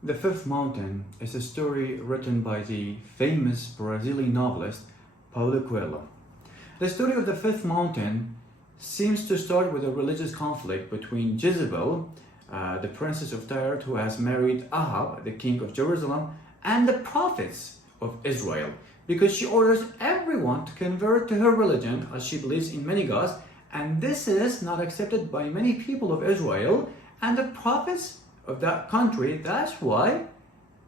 The Fifth Mountain is a story written by the famous Brazilian novelist Paulo Coelho. The story of the Fifth Mountain seems to start with a religious conflict between Jezebel, the princess of Tyre who has married Ahab, the king of Jerusalem, and the prophets of Israel, because she orders everyone to convert to her religion as she believes in many gods, and this is not accepted by many people of Israel and the prophets of that country. That's why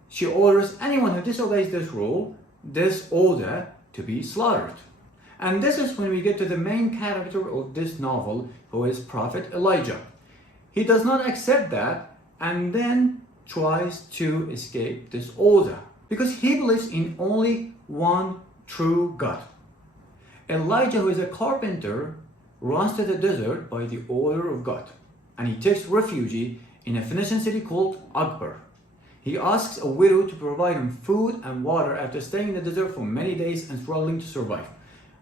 she orders anyone who disobeys this rule, this order, to be slaughtered. And this is when we get to the main character of this novel, who is Prophet Elijah. He does not accept that and then tries to escape this order because he believes in only one true God. Elijah, who is a carpenter, runs to the desert by the order of God, and he takes refuge in a Phoenician city called Akbar. He asks a widow to provide him food and water after staying in the desert for many days and struggling to survive.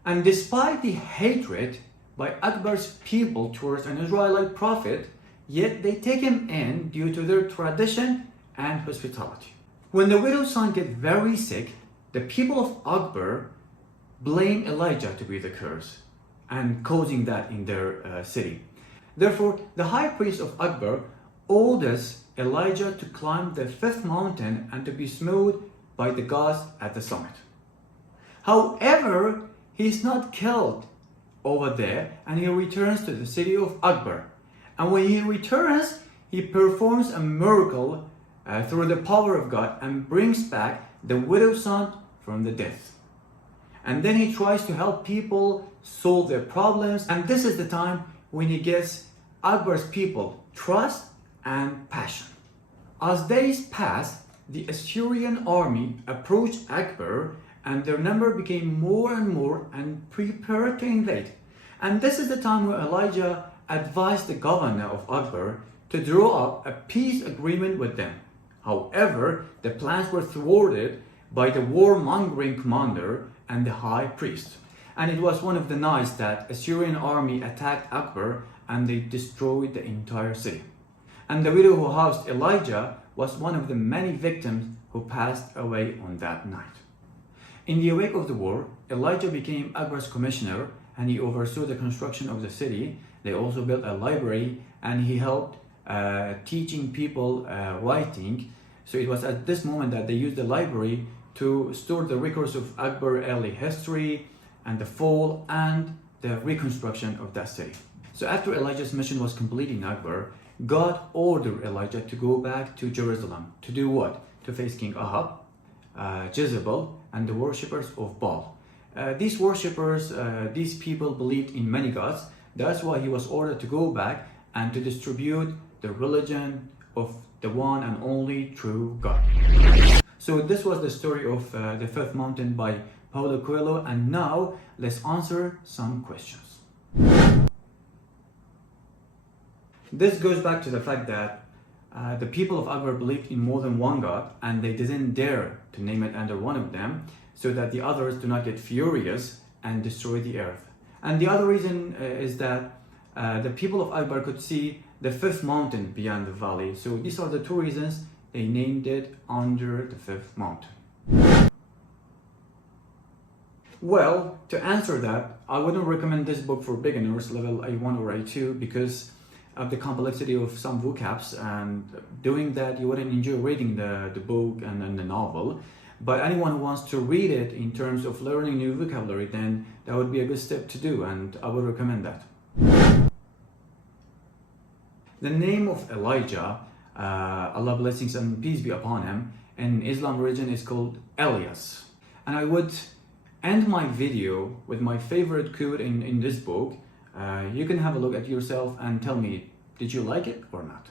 And despite the hatred by Akbar's people towards an Israelite prophet, yet they take him in due to their tradition and hospitality. When the widow's son gets very sick, the people of Akbar blame Elijah to be the curse and causing that in their city. Therefore, the high priest of Akbar orders Elijah to climb the fifth mountain and to be smote by the gods at the summit. However, he's not killed over there, and he returns to the city of Akbar. And when he returns, he performs a miracle through the power of God and brings back the widow's son from the death. And then he tries to help people solve their problems, and this is the time when he gets Akbar's people trust and passion. As days passed, the Assyrian army approached Akbar, and their number became more and more and prepared to invade. And this is the time where Elijah advised the governor of Akbar to draw up a peace agreement with them. However, the plans were thwarted by the warmongering commander and the high priest. And it was one of the nights that Assyrian army attacked Akbar and they destroyed the entire city. And the widow who housed Elijah was one of the many victims who passed away on that night. In the wake of the war, Elijah became Akbar's commissioner and he oversaw the construction of the city. They also built a library and he helped teaching people writing. So it was at this moment that they used the library to store the records of Akbar early history and the fall and the reconstruction of that city. So after Elijah's mission was complete in Akbar, God ordered Elijah to go back to Jerusalem. To do what? To face King Ahab, Jezebel, and the worshippers of Baal. These worshippers, these people believed in many gods. That's why he was ordered to go back and to distribute the religion of the one and only true God. So this was the story of the Fifth Mountain by Paulo Coelho, and now let's answer some questions. This goes back to the fact that the people of Akbar believed in more than one God and they didn't dare to name it under one of them so that the others do not get furious and destroy the earth. And the other reason is that the people of Akbar could see the fifth mountain beyond the valley. So these are the two reasons they named it under the fifth mountain. Well, to answer that, I wouldn't recommend this book for beginners level A1 or A2 because of the complexity of some vocabs, and doing that you wouldn't enjoy reading the book and the novel. But anyone who wants to read it in terms of learning new vocabulary, then that would be a good step to do, and I would recommend that. The name of Elijah, Allah blessings and peace be upon him, in Islam religion is called Elias. And I would end my video with my favorite quote in this book. You can have a look at yourself and tell me, did you like it or not?